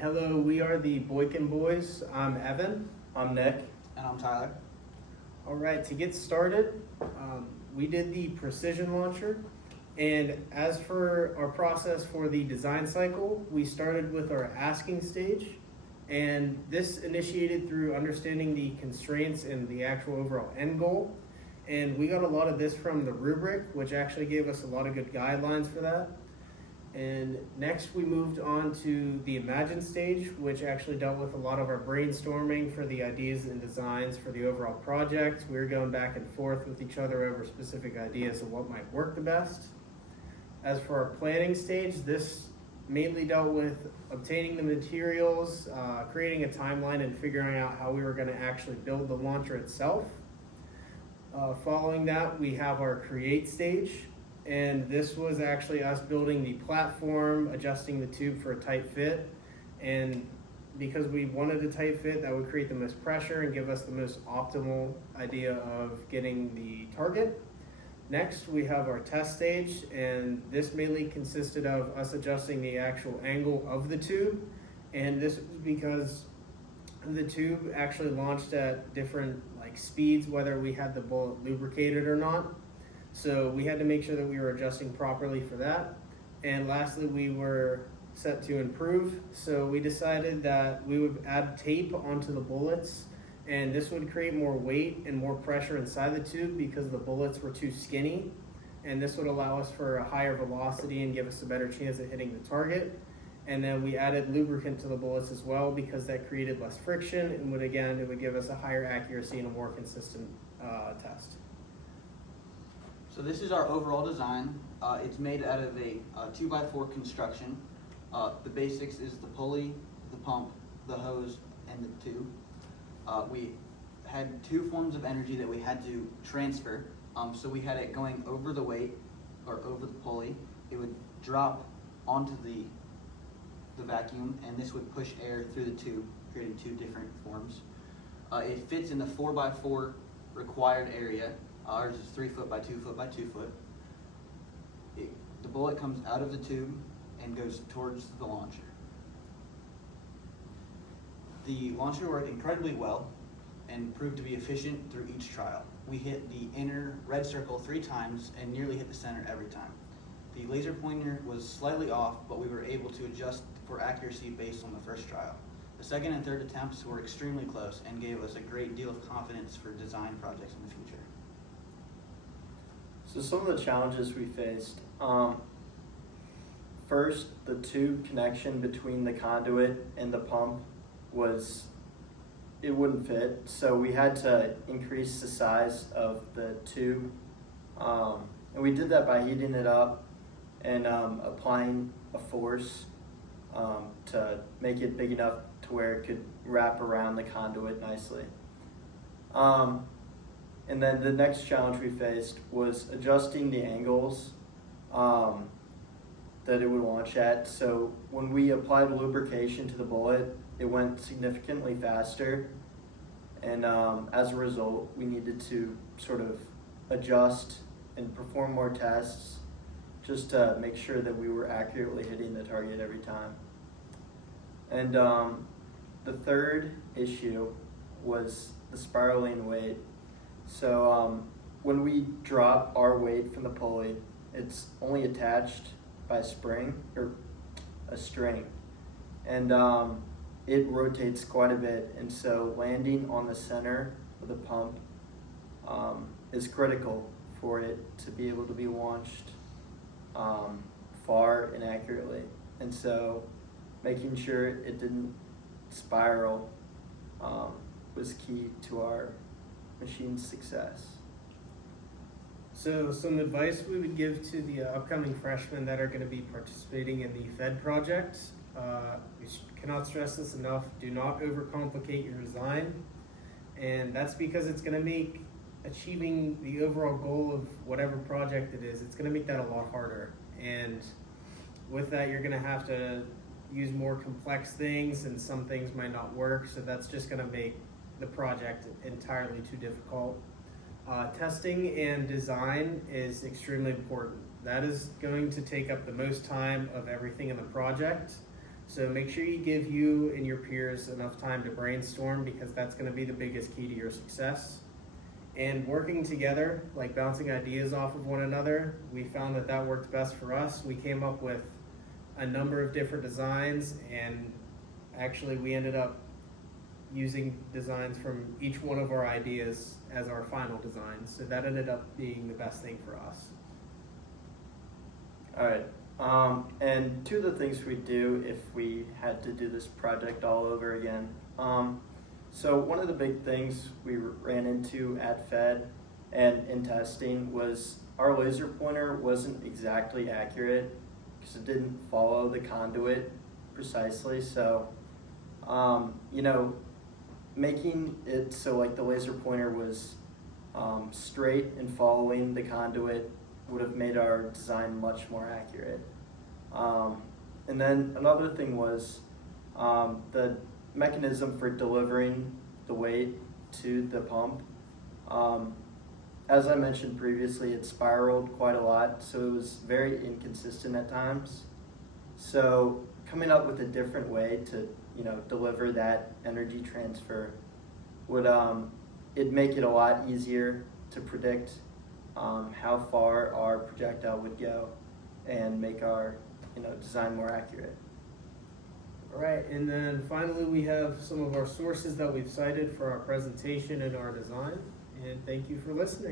Hello, we are the Boykin Boys. I'm Evan. I'm Nick. And I'm Tyler. All right, to get started, we did the precision launcher. And as for our process for the design cycle, we started with our asking stage. And this initiated through understanding the constraints and the actual overall end goal. And we got a lot of this from the rubric, which actually gave us a lot of good guidelines for that. And next we moved on to the Imagine stage, which actually dealt with a lot of our brainstorming for the ideas and designs for the overall project. We were going back and forth with each other over specific ideas of what might work the best. As for our planning stage, this mainly dealt with obtaining the materials, creating a timeline, and figuring out how we were going to actually build the launcher itself. Following that, we have our create stage. And this was actually us building the platform, adjusting the tube for a tight fit. And because we wanted a tight fit, that would create the most pressure and give us the most optimal idea of getting the target. Next, we have our test stage, and this mainly consisted of us adjusting the actual angle of the tube. And this was because the tube actually launched at different speeds, whether we had the bullet lubricated or not. So we had to make sure that we were adjusting properly for that. And lastly, we were set to improve. So we decided that we would add tape onto the bullets, and this would create more weight and more pressure inside the tube because the bullets were too skinny. And this would allow us for a higher velocity and give us a better chance at hitting the target. And then we added lubricant to the bullets as well because that created less friction and it would give us a higher accuracy and a more consistent test. So this is our overall design. It's made out of a 2x4 construction. The basics is the pulley, the pump, the hose, and the tube. We had two forms of energy that we had to transfer. So we had it going over the weight, or over the pulley. It would drop onto the vacuum, and this would push air through the tube, creating two different forms. It fits in the 4x4 required area. Ours is 3 foot by 2 foot by 2 foot. The bullet comes out of the tube and goes towards the launcher. The launcher worked incredibly well and proved to be efficient through each trial. We hit the inner red circle 3 times and nearly hit the center every time. The laser pointer was slightly off, but we were able to adjust for accuracy based on the first trial. The second and third attempts were extremely close and gave us a great deal of confidence for design projects in the future. So some of the challenges we faced. First, the tube connection between the conduit and the pump it wouldn't fit. So we had to increase the size of the tube. And we did that by heating it up and applying a force to make it big enough to where it could wrap around the conduit nicely. And then the next challenge we faced was adjusting the angles that it would launch at. So when we applied lubrication to the bullet, it went significantly faster. And as a result, we needed to sort of adjust and perform more tests just to make sure that we were accurately hitting the target every time. And the third issue was the spiraling weight. So when we drop our weight from the pulley, it's only attached by a spring or a string, and it rotates quite a bit. And so landing on the center of the pump is critical for it to be able to be launched far and accurately. And so making sure it didn't spiral was key to our machine's success. So some advice we would give to the upcoming freshmen that are going to be participating in the FED project. We cannot stress this enough. Do not overcomplicate your design. And that's because it's going to make achieving the overall goal of whatever project it is, it's going to make that a lot harder. And with that, you're going to have to use more complex things, and some things might not work. So that's just going to make the project entirely too difficult. Testing and design is extremely important. That is going to take up the most time of everything in the project. So make sure you give you and your peers enough time to brainstorm, because that's going to be the biggest key to your success. And working together, like bouncing ideas off of one another, we found that that worked best for us. We came up with a number of different designs, and actually we ended up using designs from each one of our ideas as our final design. So that ended up being the best thing for us. All right. And two of the things we do if we had to do this project all over again. So one of the big things we ran into at Fed and in testing was our laser pointer wasn't exactly accurate because it didn't follow the conduit precisely. So, making it so like the laser pointer was straight and following the conduit would have made our design much more accurate. And then another thing was the mechanism for delivering the weight to the pump. As I mentioned previously, it spiraled quite a lot, so it was very inconsistent at times. So coming up with a different way to deliver that energy transfer would it'd make it a lot easier to predict how far our projectile would go and make our design more accurate. All right, and then finally we have some of our sources that we've cited for our presentation and our design. And thank you for listening.